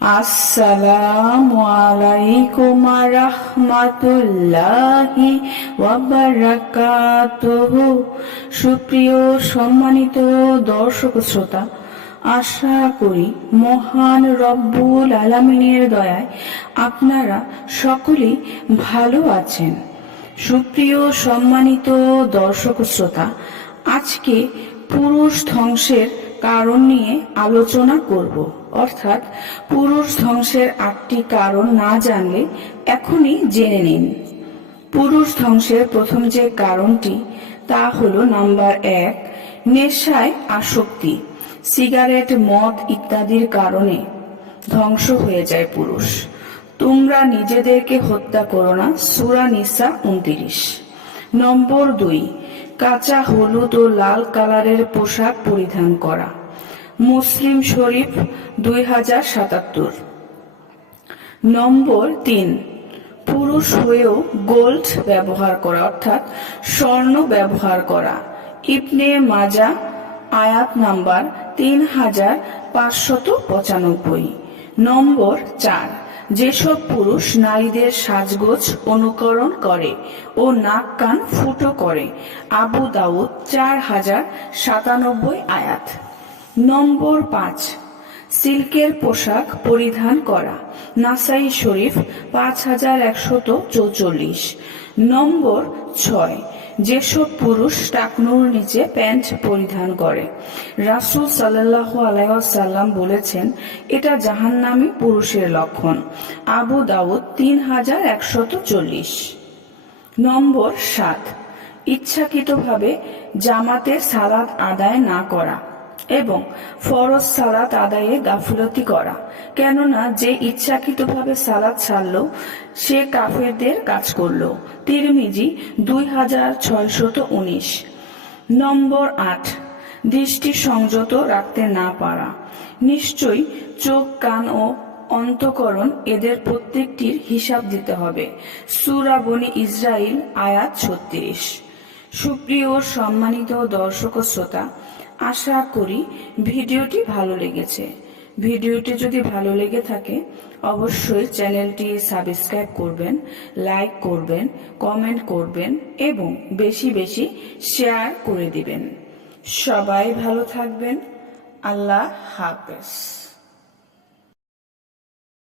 আসসালামু আলাইকুম রাহমাতুল্লাহি ওয়া বারাকাতুহু। সুপ্রিয় সম্মানিত দর্শক শ্রোতা, আশা করি মহান রব্বুল আলামিনের দয়ায় আপনারা সকলেই ভালো আছেন। সুপ্রিয় সম্মানিত দর্শক শ্রোতা, আজকে পুরুষ ধ্বংসের কারণ নিয়ে আলোচনা করব। অর্থাৎ পুরুষ ধ্বংসের 8টি কারণ না জানলে এখনই জেনে নিন। পুরুষ ধ্বংসের প্রথম যে কারণটি তা হলো নাম্বার 1, নেশায় আসক্তি। সিগারেট, মদ ইত্যাদির কারণে ধ্বংস হয়ে যায় পুরুষ। তোমরা নিজেদেরকে হত্যা করো না, সূরা নিসা 29। নম্বর 2, কাঁচা হলুদ ও লাল কালারের পোশাক পরিধান করা। মুসলিম শরীফ 2077। নম্বর 3, পুরুষ হয়েও গোল্ড ব্যবহার করা অর্থাৎ স্বর্ণ ব্যবহার করা। ইবনে মাজা আয়াত নাম্বার 3595। নম্বর 4, যেসব পুরুষ নারীদের সাজগোজ অনুকরণ করে ও নাক কান ফুটো করে। আবু দাউদ 4097 আয়াত। নম্বর 5, সিল্কের পোশাক পরিধান করা। নাসাই শরীফ 5144। নম্বর 6, যেসব পুরুষ টাকনুর নিচে প্যান্ট পরিধান করে। রাসূল সাল্লাল্লাহু আলাইহি ওয়াসাল্লাম বলেছেন, এটা জাহান্নামী পুরুষের লক্ষণ। আবু দাউদ 3140। নম্বর 7, ইচ্ছাকৃতভাবে জামাতের সালাত আদায় না করা এবং ফরজ সালাত আদায়ে গাফিলতি করা। কেননা যে ইচ্ছাকৃতভাবে সালাত ছাড়লো সে কাফেরদের কাজ করলো। তিরমিজি 2619। নম্বর 8, দৃষ্টি সংযত রাখতে না পারা। নিশ্চয়ই চোখ, কান ও অন্তঃকরণ এদের প্রত্যেকটির হিসাব দিতে হবে। সূরা বনী ইসরাইল আয়াত 36। সুপ্রিয় সম্মানিত দর্শক শ্রোতা, আশা করি ভিডিওটি ভালো লেগেছে। ভিডিওটি যদি ভালো লেগে থাকে অবশ্যই চ্যানেলটি সাবস্ক্রাইব করবেন, লাইক করবেন, কমেন্ট করবেন এবং বেশি বেশি শেয়ার করে দিবেন। সবাই ভালো থাকবেন। আল্লাহ হাফেজ।